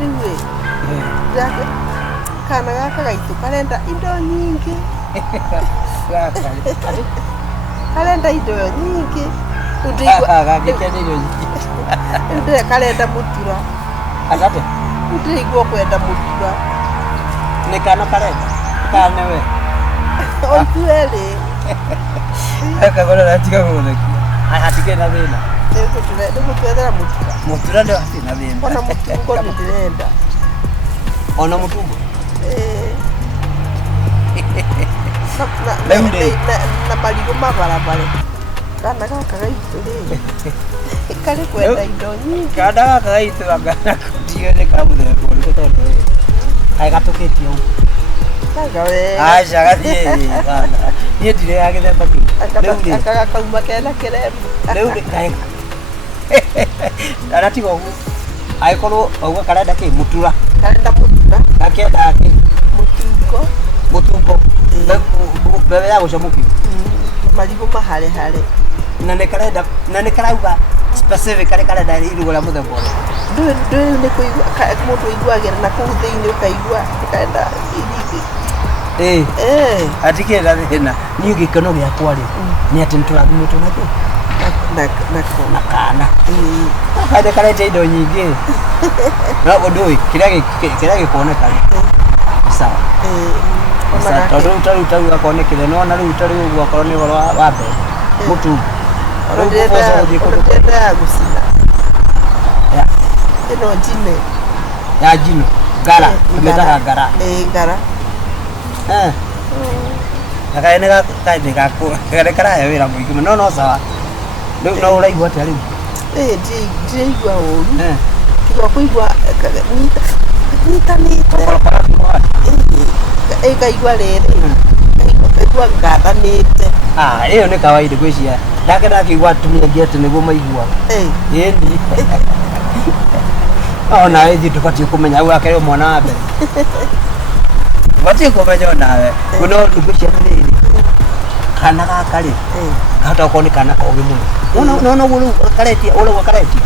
Niwe. Jake. Kana gaka gaitu karenda indo nyingi. Karenda indo nyingi. Ndio karenda mutura. Agate. Ndio igwo kwenda mutura. Ni kana karenda. Kana we. Otuele. Akagora ratika kuoneki. Atige na thina. Ndio tuendera mutura. Mutura ndio atina thina. Ona mutungo ndirenda. Ona mutungo. Na marigo mabarabara. Kana gaka gaitu ri. Kare kwenda indo nyingi. Kana gaka gaitu ngana kutige ne kamuthe bori ko tondu ri. Ai gatukitio. Kaga we. Acha gathie kana. Ni ndire ya githemba kiu. Akaga kauma kena kirembo. Riu ri kai. Arati go. Ai korwo auga karenda ki mutura. Karenda mutura. Akenda ki mutungo. Mutungo. Bebe ya gucomuki. Marigo mahare hare. Na ne karauga specific kare karenda irugo la muthemba. Ndio ne kuigua mundu iguagira na kuu thiini ukaigua kaenda igi. Atige na thina. Ni gikono giakwa ri. Ni ati nturathimĩtwo nakĩ? Na kana. Kaende karete indo nyingĩ. No ũndũ ũyũ kĩrĩa gĩkuoneka sawa. Sasa tondũ gakonekire no na rĩu tarĩ ũguo akorwo nĩ ũhoro wa mbere. Mũtu. Ndĩrenda ya gũcina. Ya. Ĩno njine. Ya njino. Ngara. Tumetaga ngara. Ngara. Akaene kaende gakũ. Kaende karaya wĩra mũingĩ mũno no sawa. Rĩu no ũraigua atĩa rĩu? Ndiraigua ũru. Kiuga kũigua nyitanĩte. Ĩkaigua rĩrĩ. Ĩkaigua ngathanĩte. Ĩyo nĩ kawaida gwĩcia. Ndakenda akĩigua atumia aingĩ atĩ nĩguo maiguaga. Ĩni. Ona ĩthiĩ tũbatiĩ kũmenya hau akerwo mwana wa mbere. Tũbatiĩ kũmenya onawe. No ndungũ ciana rĩrĩ. Kana gaka rĩ. Kahota gũkorwo nĩ kana kogĩ mũno. No ũguo karetia ũrauga karetia.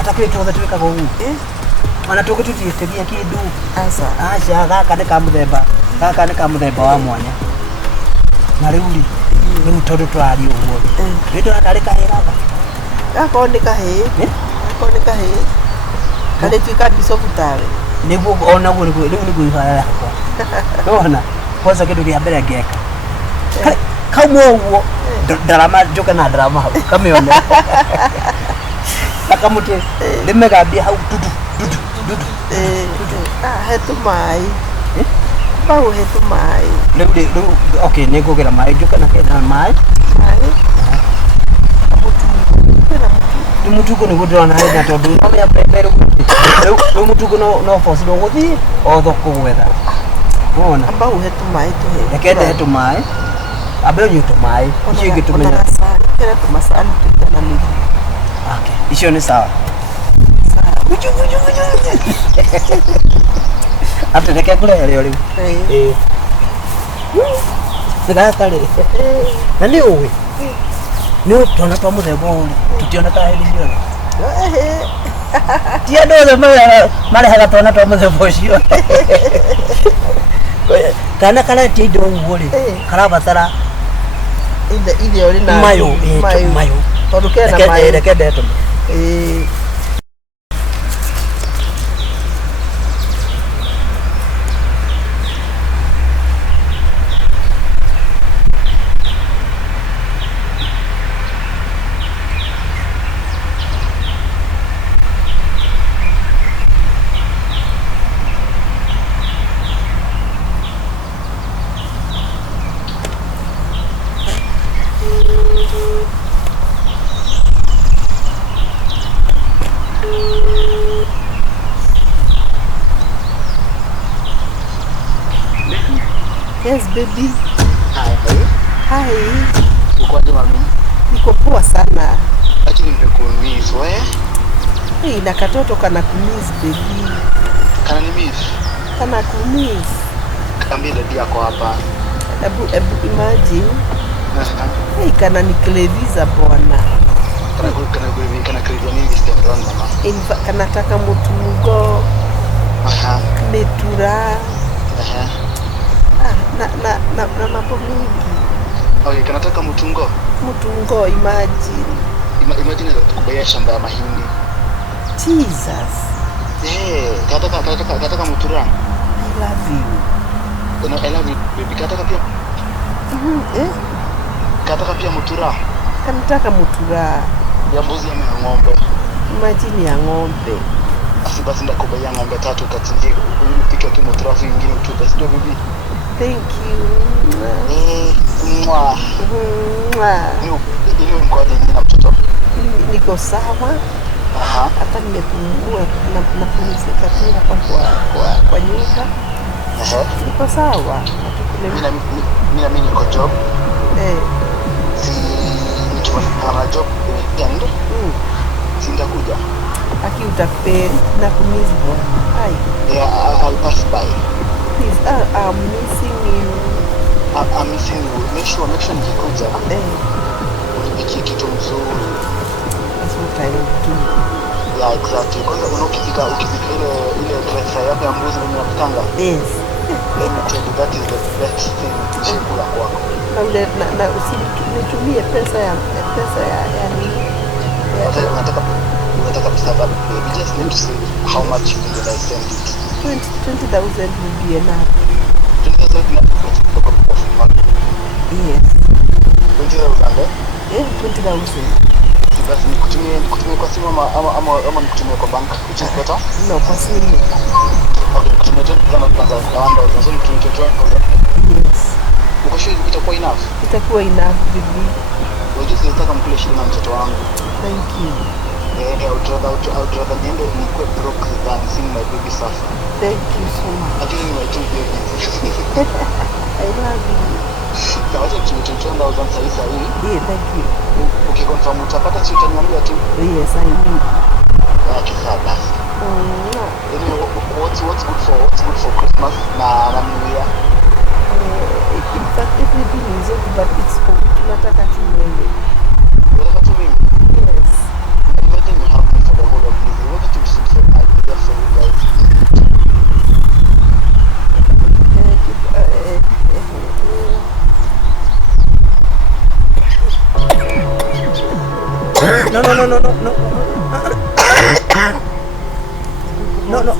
Atakĩrĩ tuothe twĩkaga ũguo. Ona tũgĩtũtiĩkĩria kĩndũ. Aca gaka nĩ ka mũthemba wa mwanya. Na rĩu tondũ tũraria ũguo. Rĩtwa karĩ kahĩ gaka. Gakorwo nĩ kahĩ. Gakorwo nĩ kahĩ. Karĩtuĩka ndicobu tawe. Nĩguo onaguo rĩu nĩguo ibara yakwa. Ona kwanza kĩndũ gĩa mbere ngeka. Kauma ũguo ndarama njoke na ndarama hau kamĩone. Akamuti ndĩmĩgambia hau dudu. He tũmaĩ. Bau he tũmaĩ. Rĩu okay nĩngũgĩra maĩ njoke na maĩ. Mutugo nĩguo ndĩrona hena tondũ no nĩ mbere rĩu mutugo no force no gũthiĩ o thoko gwetha. Wona ambau he tũmaĩ tũhe. Rekende he tũmaĩ. Abe nyo tũmaĩ. Icio ingĩ tũmenya. Kera tũmacani tũigananĩrie. Okay. Icio nĩ sawa. Ate reke kũrehe rĩo rĩu. Gaka rĩ. Na nĩ ũĩ. Nĩ twana twa mũthemba ũyũ tũtioneka hĩndĩ ciothe. Ti andũ othe marehaga twana twa mũthemba ũcio. Kana karetia indo ũguo rĩ. Karabatara irio rĩ na mayo. Tondũ kena mayo. Reke ndeto. Yes, baby. Hi. Ukoje mami? Niko poa sana. Acha nimekumiss wewe. Na katoto kana kumiss baby. Kana ni miss? Kana kumiss. Kaambia dadi yako hapa. Ebu imagine. Kana nikleviza bwana. kana create nini stand run mama. Kanataka mutungo. Aha. Metura. Aha. Na mambo mingi. Okay, kanataka mutungo. Mutungo, imagine. Imagine kubaya shamba ya mahindi. Jesus. Kanataka mutura. I love you. I love you baby. Kanataka pia. Kanataka pia mutura. Kanataka mutura. Ya mbuzi ama ya ng'ombe. Imagine ya ng'ombe. Basi ndakubaya ng'ombe 3 katinje upike tu mutura nyingine utupe sio bibi. Thank you. Mwa. Ni mko nini na mtoto? Niko sawa. Aha. Hata nimepumua na pumzika tu hapa kwa nyumba. Aha. Niko sawa. Mimi niko job. Si nikiwa job weekend. Sindakuja. Aki utapeli na kumiss bwana. Hai. Yeah, I'll pass by. Please, I'm missing you. I'm missing you. Make sure nikikuja. Unipikie kitu mzuri. That's what I do. Yeah, exactly. Kwanza ukifika ile dress yako ya mbuzi mwenye unapitanga. Yes. Let me tell you, that is the best thing chakula kwako. Na usinitumie pesa ya nini? Unataka pesa ngapi? We just need to see how much you need to send it. 20,000 will be enough. 20,000 na Yes. 20,000 Yeah, 20,000. Basi nikutumie kwa simu ama nikutumie kwa bank, which is better? No, kwa simu. Okay, nikutumie 20,000 kwanza, naomba utanzo nikutumie 20,000. Yes. Uko sure itakuwa enough? Itakuwa enough, baby. Wajuzi nataka mkule shida na mtoto wangu. Thank you. I would rather niende nikwe broke than seeing my baby suffer. Thank you so much. Actually, my 2 babies. I love you. Kawacha kutumia 20,000 sahi. Yeah, thank you. Ukiconfirm utapata, si utaniambia tu? Yes, I will. Kifaa basi. Anyway, what's good for Christmas na New Year? In fact, everything is okay, but it's okay. Tunataka tu wewe. Unataka tu mimi? Yes. Imagine you have me for the whole of this. You want to sit for I'll be there for you guys.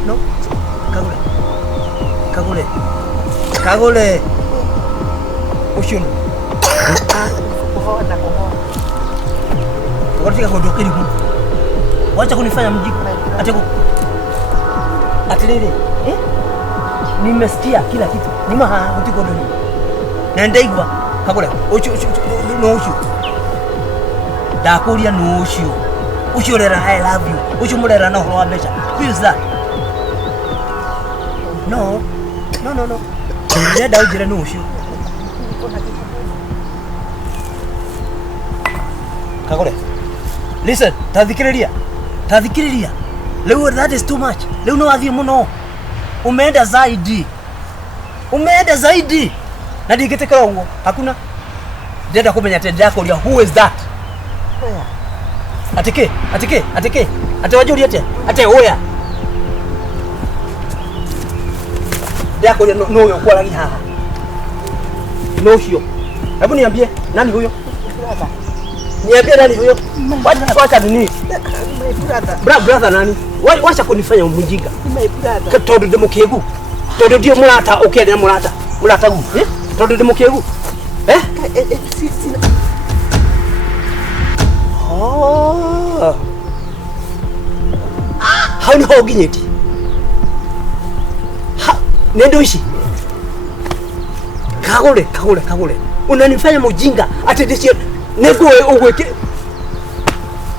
No. Kagule. Ushunu. Kuhona. Wakati kaondoka huko. Wacha kunifanya mjiko. Atilele. Nimesikia kila kitu. Nimaha utiko ndoni. Na ndaigwa kagule. Uchu. Dakuria no ucio. Ucio rera I love you. Ucio murera na horo wa becha. Who is that? No. Nenda ujire no ucio. Kagule. Listen, tathikiriria. Leo that is too much. Leo no athie muno. Umeenda zaidi. Na ndigetekera ugo. Hakuna. Ndenda kumenya tende yako ria who is that? Oya. Atike. Wajuri ate. Ate oya. Yako no kwa rangi haha. No hiyo. Hebu niambie nani huyo? Brother. Niambie nani huyo? Wacha nini? My brother nani? Wacha kunifanya mjinga. My brother. Katodo demokegu. Todo ndio mulata ukende mulata. Mulata gu. Todo demokegu. Oh. Hauni hoginyeti. Nendo ishi. Kagule. Unanifanya mjinga. Atendeshie nego ugweke.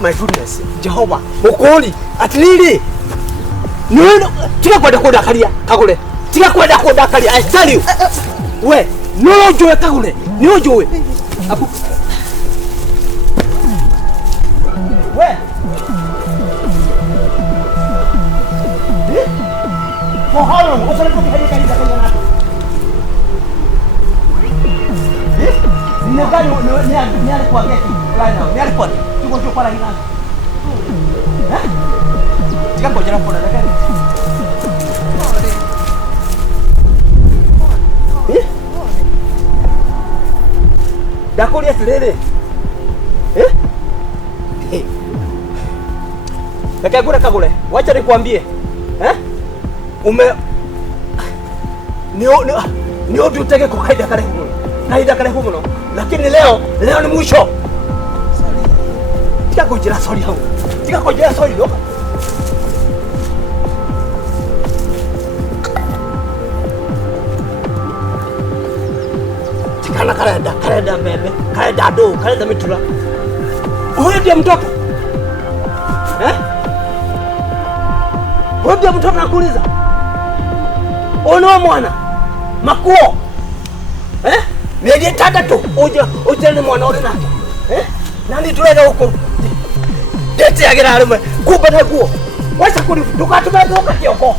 My goodness. Jehova. Mukoli. Atlili. No. Tika kwenda kudakalia. Kagule. I tell you. We. No joe Kagule. No joe. Abu. We. For how long? What's the matter? Ni gani ni alikuwa geti right now? Ni alikuwa ngoja kwa ina. Tika ngoja hapo na gari. Dakulia silele. Kagule. Wacha nikwambie. Ni odu utake kwa kaida kale humo. Lakini leo ni mwisho. Tika kujira sorry hao. Tika kujira sorry lo. Tika na kalenda bebe. Kalenda mitula. Huyo ndiye mtoto. Wewe ndiye mtoto nakuuliza. Ono mwana makuo. Miezi 3 uje ni mwana ule nake. Nani tuleka huko? Dete ya gira alume kubata kuo. Wacha kuni tukatuka kioko.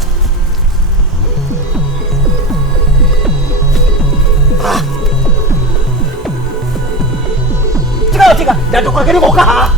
Tika. Ndio tukakiri koka.